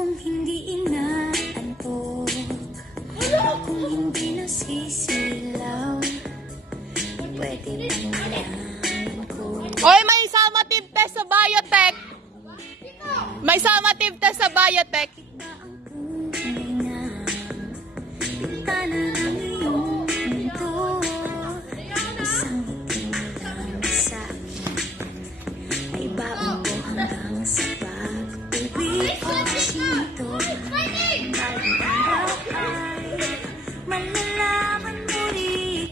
Kung hindi inaantok, kung hindi nasisilaw, pwede bang malaman ko? Oy, may summative test sa biotech. May summative test sa biotech. Ba ang tunay na bintana ng iyong mundo? Isang itim lang sa akin ay baon ko hanggang sa pag-uwi ko. Sinto balang araw ay malalaman mo rin.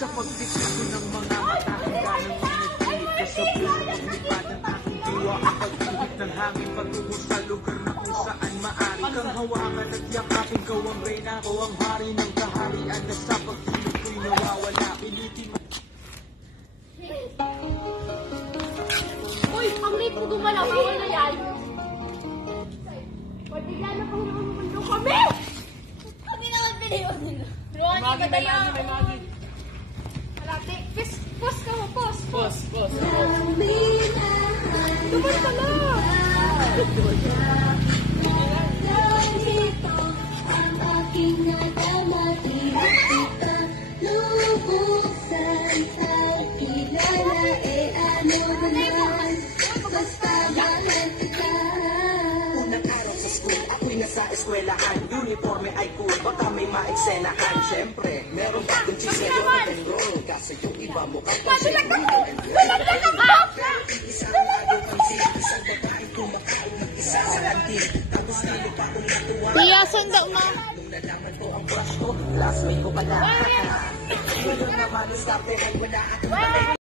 Sa pagdikado ng mga mata, hanggang pinagpilit ka sa puso, paglipad ng aking diwa, ang pag-ibig ng hangin patungo sa lugar na kung saan maaari kang hawakan at yakapin. Ikaw ang reyna, ako ang hari ng kaharian na sa pagtulog ko'y nawawala. Pilitin mo. Uy, ang late mo gumalaw. Bawal na yan. Pwede yan na pang naman kami! Kami naman pilihan nila. Ruani ka tayo. Malati. Pos ka mo, pos. Pos. Duman ka na. Dito ang aking nadama, kita lubusan at kilala, ano naman, basta mahal kita. Unang araw sa school, ako'y nasa eskwelahan. Uniforme ay cool, baka may maeksenahan. Siyempre, meron pa din chisero at enroll. Kasi yung iba mukhang pang-sero. Isang araw ang isang babae kumakain ng isa sa kantin. Tapos nilo pa akong natuwa. Piyasan daw mo. Nung nalaman ko ang crush ko, classmate ko pala. Wala naman, iskarte ay wala at